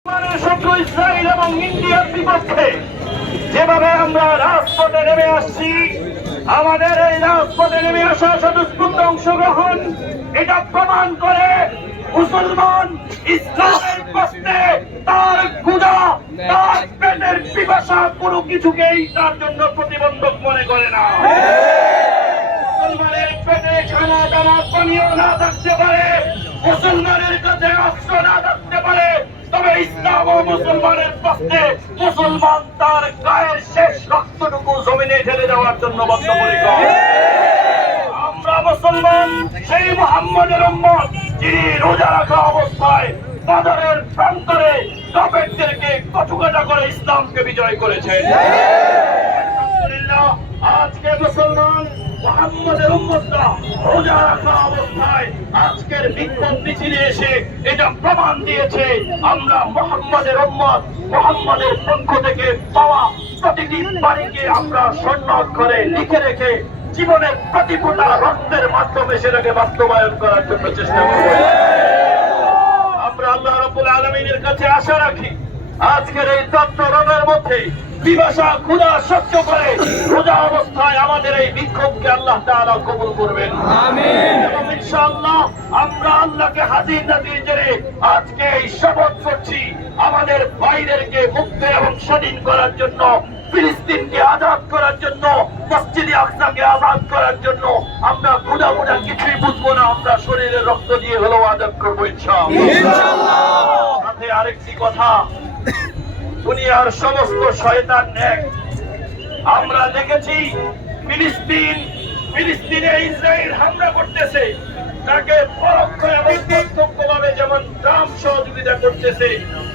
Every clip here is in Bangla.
ইসরায়েল এবং ইন্ডিয়ার বিপক্ষে যেভাবে আমরা রাজপথে নেমে আসছি, আমাদের এই রাজপথে নেমে আসা স্বতঃস্ফূর্ত অংশগ্রহণ এটা প্রমাণ করে মুসলমান ইসলামের প্রশ্নে তার ক্ষুধা, তার পেটের পিপাসা কোনো কিছুকেই তার জন্য প্রতিবন্ধক মনে করে না। মুসলমানের পেটে খানা দানা পানীয় না থাকতে পারে, মুসলমানের কাছে অস্ত্র না থাকতে পারে, তবে ইসলাম ও মুসলমানের প্রশ্নে মুসলমান তার গায়ের শেষ রক্তটুকু জমিনে ঢেলে দেওয়ার জন্য বদ্ধপরিকর। আমরা মুসলমান সেই মুহাম্মদের উম্মত যিনি রোজা রাখা অবস্থায় বাজারের প্রান্তরে কাফেরদেরকে কচুকাটা করে ইসলামকে বিজয় করেছেন। আলহামদুলিল্লাহ, আজকে মুসলমান মুহাম্মদের উম্মতরা রোজা রাখা অবস্থায় আজকের বিক্ষোভ মিছিলে এসে এটা প্রমাণ দিয়েছে আমরা মুহাম্মদের উম্মত। মুহাম্মদের পক্ষ থেকে পাওয়া প্রতিটি বাণীকে আমরা স্বর্ণ অক্ষরে লিখে রেখে জীবনের প্রতি ফোঁটা রক্তের মাধ্যমে সেটাকে বাস্তবায়ন করার জন্য চেষ্টা করব। আমরা আল্লাহ রাব্বুল আলামিনের কাছে আশা রাখি আজকের এই তত্ত্ব রোগের মধ্যে পিপাসা ক্ষুধা সহ্য করে রোজা অবস্থায় আমাদের এই বিক্ষোভকে আল্লাহ তাআলা কবুল করবেন। আমিন। এবং ইনশাআল্লাহ আমরা আল্লাহকে হাজির নাজির জেনে আজকে এই শপথ করছি আমাদের ভাইদেরকে মুক্ত এবং স্বাধীন করার জন্য, ফিলিস্তিনকে আজাদ করার জন্য, মসজিদে আকসাকে আজাদ করার জন্য আমরা ক্ষুধা মুধা কিছুই বুঝবো না, আমরা শরীরের রক্ত দিয়ে হলেও আজাদ করবো ইনশাআল্লাহ। সাথে আরেকটি কথা, দুনিয়ার সমস্ত শয়তান এক। আমরা দেখেছি ফিলিস্তিনে ইসরায়েল হামলা করতেছে, তাকে পরোক্ষ এবং প্রত্যক্ষভাবে যেমন ট্রাম্প সহযোগিতা করতেছে,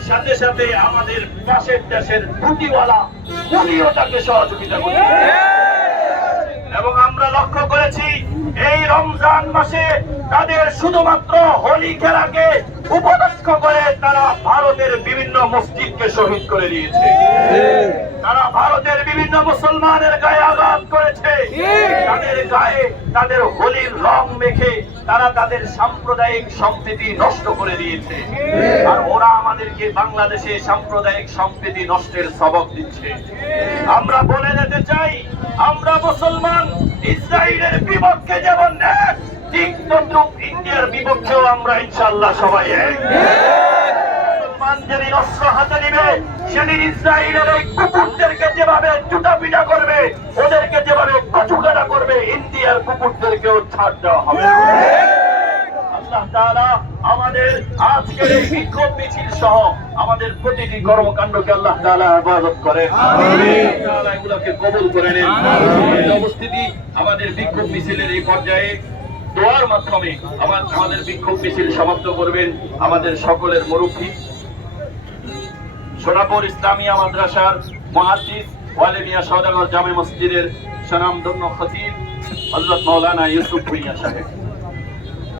সাথে সাথে আমাদের পাশের দেশের ধুতিওয়ালা উনিও তাকে সহযোগিতা করতেছে। এবং আমরা লক্ষ্য করেছি এই রমজান মাসে তাদের শুধুমাত্র হোলি খেলাকে উপলক্ষ করে তারা ভারতের বিভিন্ন মসজিদকে শহীদ করে দিয়েছে। তারা ভারতের বিভিন্ন মুসলমানের গায়ে আঘাত করেছে, তাদের গায়ে তাদের হোলির রং মেখে তারা তাদের সাম্প্রদায়িক সম্প্রীতি নষ্ট করে দিয়েছে। আর ওরা আমাদেরকে বাংলাদেশে সাম্প্রদায়িক সম্প্রীতি নষ্টের সবক দিচ্ছে। আমরা বলে দিতে চাই, আমরা মুসলমান ইসরায়েলের বিপক্ষে যেমন এক, ঠিক তদ্রুপ ইন্ডিয়ার বিপক্ষেও আমরা ইনশাআল্লাহ সবাই এক। মুসলমান যেদিন অস্ত্র হাতে নিবে, সেদিন ইসরায়েলের এই কুকুরদেরকে যেভাবে জুতা পিটা করবে, ওদেরকে যেভাবে কচুকাটা করবে, ইন্ডিয়ার কুকুরদেরকেও ছাড় দেওয়া হবে। আল্লাহ তাআলা আমাদের আজকের এই বিক্ষোভ মিছিল সহ আমাদের প্রতিটি কর্মকাণ্ডকে আল্লাহ তাআলা হেফাজত করেন। আমিন। তাআলা এগুলোকে কবুল করে নেন। উপস্থিতি আমাদের বিক্ষোভ মিছিলের এই পর্যায়ে দোয়ার মাধ্যমে আমাদের বিক্ষোভ মিছিল সমাপ্ত করবেন আমাদের সকলের মুরব্বী, সোনাপুর ইসলামিয়া মাদ্রাসার মুহাদ্দিস ওয়ালি মিয়া সওদাগর জামে মসজিদের স্বনামধন্য খতিব হযরত মাওলানা ইউসুফ ভুঁইয়া সাহেব।